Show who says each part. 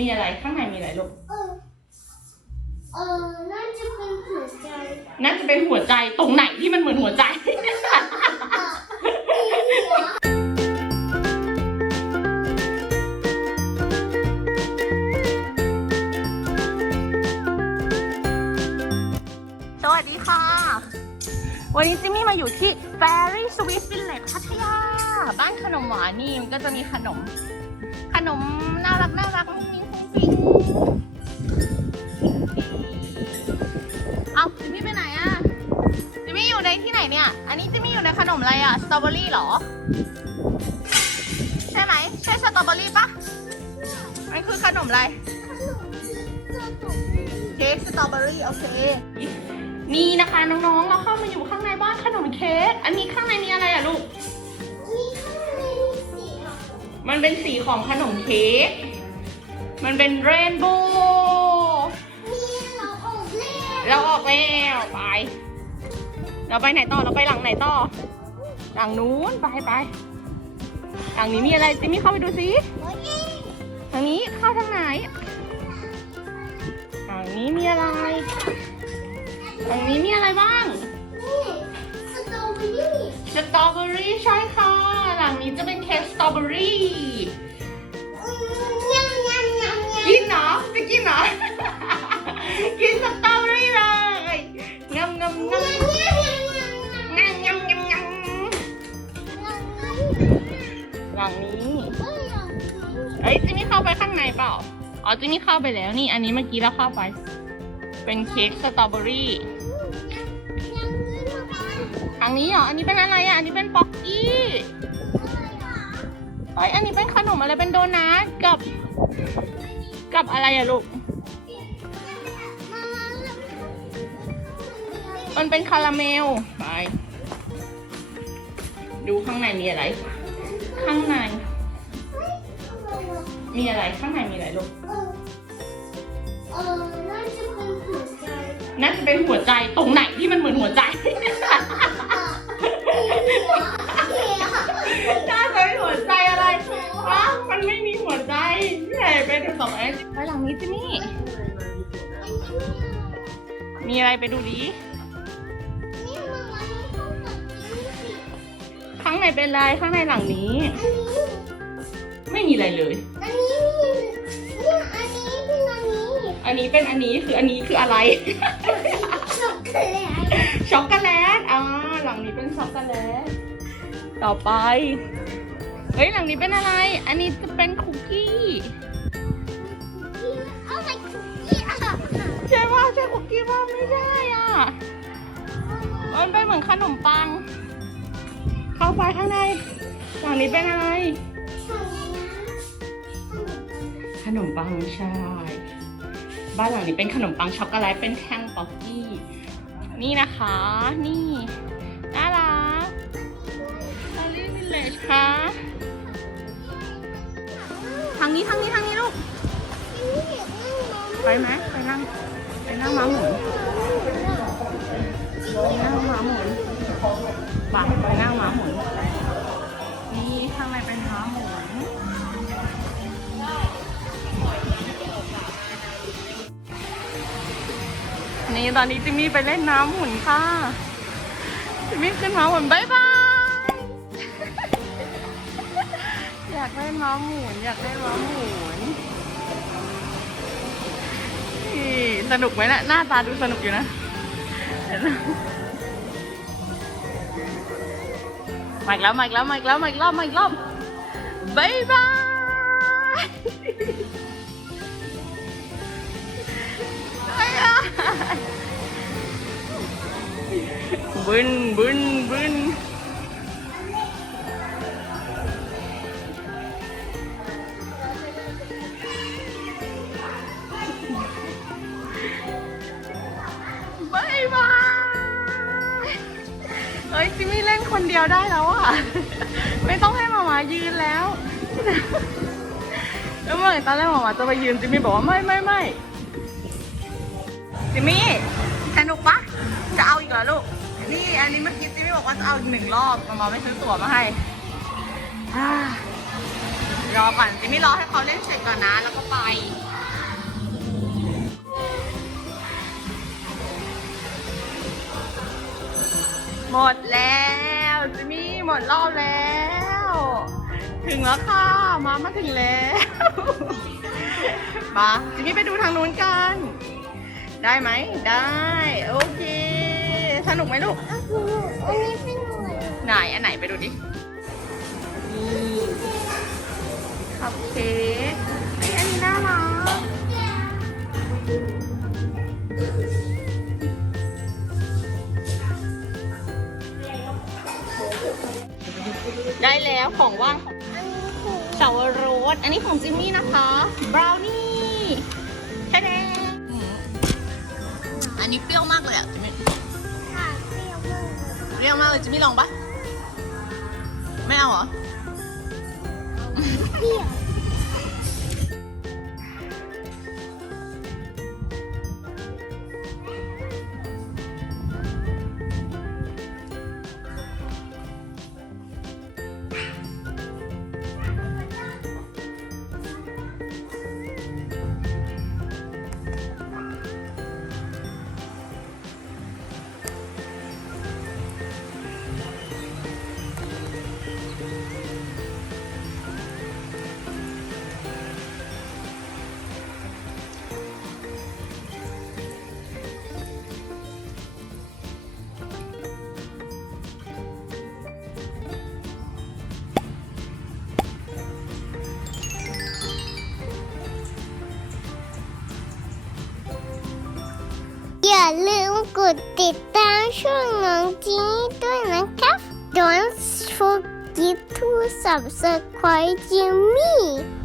Speaker 1: มีอะไรข้างในมีอะไรลูก
Speaker 2: เออ เออ น่าจะเป็นหัวใจ
Speaker 1: น่าจะเป็นหัวใจตรงไหนที่มันเหมือนหัวใจ สวัสดีค่ะ วันนี้จิมมี่มาอยู่ที่ Fairy Sweet Village พัทยา บ้านขนมหวานนี่มันก็จะมีขนม ขนมน่ารักน่ารักมุ้งมิ้งฟุ้งฟิ้ง เอาจิมมี่ไปไหนอะจิมมี่อยู่ในที่ไหนเนี่ย อันนี้จิมมี่อยู่ในขนมอะไรอะสตรอเบอรี่เหรอ ใช่ไหมใช่สตรอเบอรี่ปะมันคือขนมอะไรเค้กสตรอเบอรี่โอเค นี่นะคะน้องๆ เราเข้ามาอยู่ข้างในบ้านขนมเค้ก อันนี้ข้างในมีอะไรอะลูก
Speaker 2: มีข้างในมีสีอะ
Speaker 1: มันเป็นสีของขนมเค้ก มันเป็นเรนโบว์
Speaker 2: มีเราออกเล่น
Speaker 1: เราออกแล้วไป เราไปไหนต่อ เราไปหลังไหนต่อ หลังนู้นไปไปหลังนี้มีอะไรจิมมี่เข้าไปดูสิ
Speaker 2: โอ้ย
Speaker 1: ทางนี้เข้าทางไหนทางนี้มีอะไรทางนี้มีอะไรบ้าง
Speaker 2: นี่สตรอเบอรี่
Speaker 1: สตรอเบอรี่ใช่ค่ะ หลังนี้จะเป็นเค้กสตรอเบอรี่ หลังนี้เอ้ยจิมมี่เข้าไปข้างในเปล่า อ๋อจิมมี่เข้าไปแล้วนี่ อันนี้เมื่อกี้เราเข้าไป เป็นเค้กสตรอเบอรี่ทางนี้เหรอ อันนี้เป็นอะไรอะ อันนี้เป็นป๊อกกี้เอ้ยอันนี้เป็นขนมอะไร เป็นโดนัทกับ กับอะไรอะลูก มันเป็นคาราเมล ไป ดูข้างในมีอะไร ข้างใน มีอะไรข้างในมีอะไรลูก
Speaker 2: เออน่าจะเป็นหัวใจ
Speaker 1: น่าจะเป็นหัวใจตรงไหนที่มันเหมือนหัวใจ น่าจะเป็นหัวใจอะไรวะมันไม่มีหัวใจใช่ไปดูต่อไปไปหลังนี้จิมี่ มีอะไรไปดูดิางในเป็นอะไรข้างในหลังนี้ไม่มีอะไรเลยอันนี้เป็นอันนี้คืออันนี้คืออะไรช็อกโกแลตอ่าหลังนี้เป็นช็อกโกแลตต่อไป เฮ้ยหลังนี้เป็นอะไร อันนี้จะเป็นคุกกี้ใช่ว่าใช่คุกกี้ว่าไม่ได้อะ มันเป็นเหมือนขนมปัง เข้าไปข้างในหลังนี้เป็นอะไร ขนมปังใช่บ้านหลังนี้เป็นขนมปังช็อกโกแลตเป็นแท่งป๊อกกี้ นี่นะคะ นี่น่ารักลอรี่วิลเลจค่ะทางนี้ทางนี้ทางนี้ลูกไปไหมไปนั่งไปนั่งม้าหมุนไปนั่งม้าหมุน ไปไปนั่งม้าหมุน นี่ข้างในเป็นม้าหมุน นี่ตอนนี้จิมมี่ไปเล่นน้ำหมุนค่ะ จิมมี่ขึ้นม้าหมุนบายบาย อยากเล่นม้าหมุน อยากเล่นม้าหมุนนี่สนุกไหมนะ่ะหน้าตาดูสนุกอยู่นะ มาอีกแล้วมาอีกแล้วมาอีกแล้วมาอีกรอบมาอีกรอบบายบายบายบายบึนบึนบึน จิมมี่เล่นคนเดียวได้แล้วอะ ไม่ต้องให้หมามายืนแล้ว แล้วเมื่อไหร่ตอนแรกหมามาจะไปยืนจิมมี่บอกว่าไม่ไม่ไม่จิมมี่สนุกปะจะเอาอีกเหรอลูก นี่อันนี้เมื่อกี้จิมมี่บอกว่าจะเอาอีกหนึ่งรอบหมามาไม่ซื้อตั๋วมาให้รอก่อนจิมมี่รอให้เขาเล่นเสร็จก่อนนะแล้วก็ไป หมดแล้วจิมมี่หมดรอบแล้ว ถึงแล้วค่ะ มามาถึงแล้ว มาจิมมี่ไปดูทางนู้นกัน ได้ไหม ได้ โอเค สนุกไหมลูก
Speaker 2: อันนี้เป็นหน่วย
Speaker 1: ไหน อันไหนไปดูดินี่คัพเค้กเฮ้ยอันนี้น่ารัก ได้แล้วของว่างของ
Speaker 2: อันนี้คือ
Speaker 1: เสาวรสอันนี้ของจิมมี่นะคะบราวนี่แค่แดงอันนี้เปรี้ยวมากเลยอะจิมมี่
Speaker 2: ค่ะเปรี้ยวมากเลย
Speaker 1: เปรี้ยวมากเลยจิมมี่ลองปะไม่เอาเหรอ
Speaker 2: เปรี้ยว Titan Shunongji Don't forget to subscribe to me.